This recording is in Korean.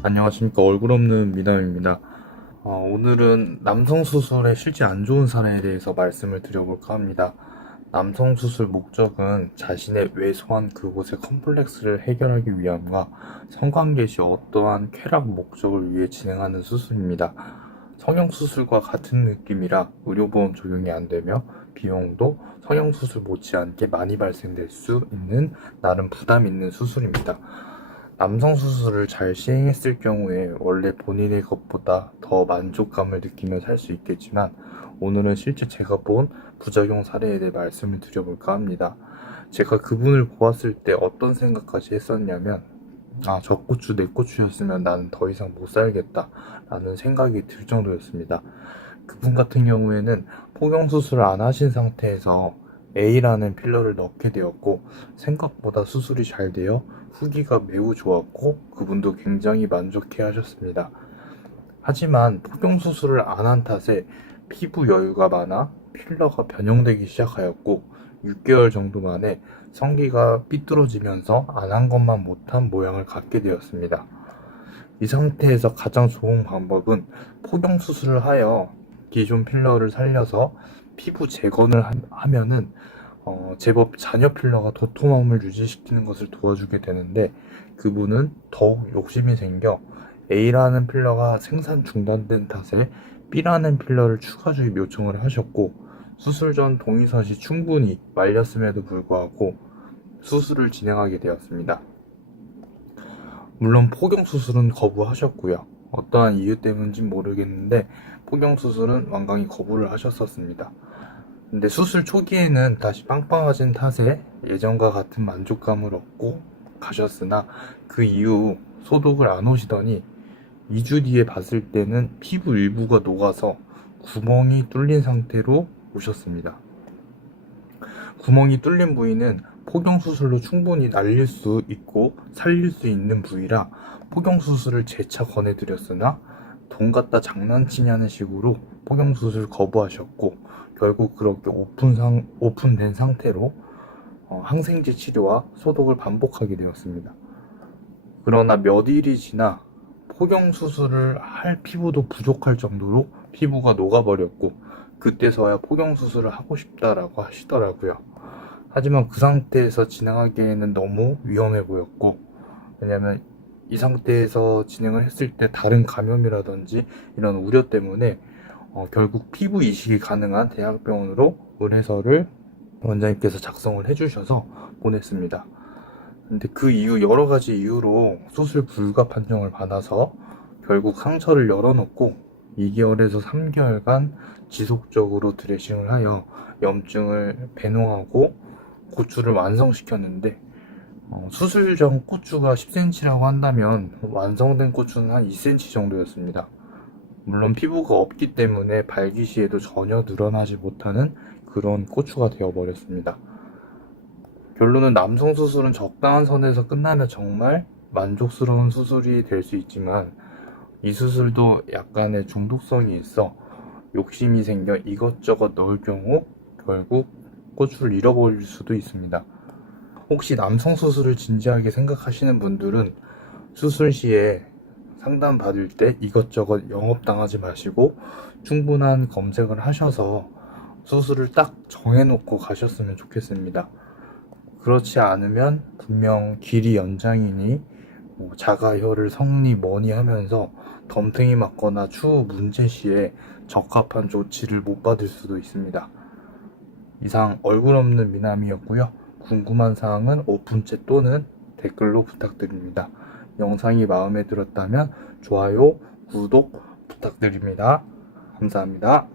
안녕하십니까. 얼굴 없는 미남입니다. 오늘은 남성 수술의 실제 안 좋은 사례에 대해서 말씀을 드려볼까 합니다. 남성 수술 목적은 자신의 왜소한 그곳의 컴플렉스를 해결하기 위함과 성관계 시 어떠한 쾌락 목적을 위해 진행하는 수술입니다. 성형수술과 같은 느낌이라 의료보험 적용이 안 되며 비용도 성형수술 못지않게 많이 발생될 수 있는 나름 부담 있는 수술입니다. 남성 수술을 잘 시행했을 경우에 원래 본인의 것보다 더 만족감을 느끼며 살 수 있겠지만 오늘은 실제 제가 본 부작용 사례에 대해 말씀을 드려볼까 합니다. 제가 그분을 보았을 때 어떤 생각까지 했었냐면 저 고추 내 고추였으면 나는 더 이상 못 살겠다 라는 생각이 들 정도였습니다. 그분 같은 경우에는 포경수술을 안 하신 상태에서 A라는 필러를 넣게 되었고 생각보다 수술이 잘 되어 후기가 매우 좋았고 그분도 굉장히 만족해 하셨습니다. 하지만 포경수술을 안 한 탓에 피부 여유가 많아 필러가 변형되기 시작하였고 6개월 정도 만에 성기가 삐뚤어지면서 안 한 것만 못한 모양을 갖게 되었습니다. 이 상태에서 가장 좋은 방법은 포경수술을 하여 기존 필러를 살려서 피부 재건을 하면은 제법 잔여 필러가 도톰함을 유지시키는 것을 도와주게 되는데 그분은 더욱 욕심이 생겨 A라는 필러가 생산 중단된 탓에 B라는 필러를 추가 주입 요청을 하셨고 수술 전 동의서시 충분히 말렸음에도 불구하고 수술을 진행하게 되었습니다. 물론 포경수술은 거부하셨고요. 어떠한 이유 때문인지 모르겠는데 포경수술은 완강히 거부를 하셨었습니다. 근데 수술 초기에는 다시 빵빵해진 탓에 예전과 같은 만족감을 얻고 가셨으나 그 이후 소독을 안 오시더니 2주 뒤에 봤을 때는 피부 일부가 녹아서 구멍이 뚫린 상태로 오셨습니다. 구멍이 뚫린 부위는 포경수술로 충분히 날릴 수 있고 살릴 수 있는 부위라 포경수술을 재차 권해드렸으나 돈 갖다 장난치냐는 식으로 포경수술 거부하셨고 결국 그렇게 오픈된 상태로 항생제 치료와 소독을 반복하게 되었습니다. 그러나 몇 일이 지나 포경수술을 할 피부도 부족할 정도로 피부가 녹아버렸고 그때서야 포경수술을 하고 싶다라고 하시더라고요. 하지만 그 상태에서 진행하기에는 너무 위험해 보였고 왜냐면 이 상태에서 진행을 했을 때 다른 감염이라든지 이런 우려 때문에 결국 피부 이식이 가능한 대학병원으로 의뢰서를 원장님께서 작성을 해주셔서 보냈습니다. 근데 그 이후 여러 가지 이유로 수술 불가 판정을 받아서 결국 상처를 열어놓고 2개월에서 3개월간 지속적으로 드레싱을 하여 염증을 배농하고 고추를 완성시켰는데 수술 전 고추가 10cm라고 한다면 완성된 고추는 한 2cm 정도였습니다. 물론 피부가 없기 때문에 발기 시에도 전혀 늘어나지 못하는 그런 고추가 되어버렸습니다. 결론은 남성 수술은 적당한 선에서 끝나면 정말 만족스러운 수술이 될 수 있지만 이 수술도 약간의 중독성이 있어 욕심이 생겨 이것저것 넣을 경우 결국 고추를 잃어버릴 수도 있습니다. 혹시 남성 수술을 진지하게 생각하시는 분들은 수술 시에 상담 받을 때 이것저것 영업당하지 마시고 충분한 검색을 하셔서 수술을 딱 정해놓고 가셨으면 좋겠습니다. 그렇지 않으면 분명 길이 연장이니 자가혈을 성리 뭐니 하면서 덤탱이 맞거나 추후 문제 시에 적합한 조치를 못 받을 수도 있습니다. 이상 얼굴 없는 미남이었고요. 궁금한 사항은 오픈챗 또는 댓글로 부탁드립니다. 영상이 마음에 들었다면 좋아요, 구독 부탁드립니다. 감사합니다.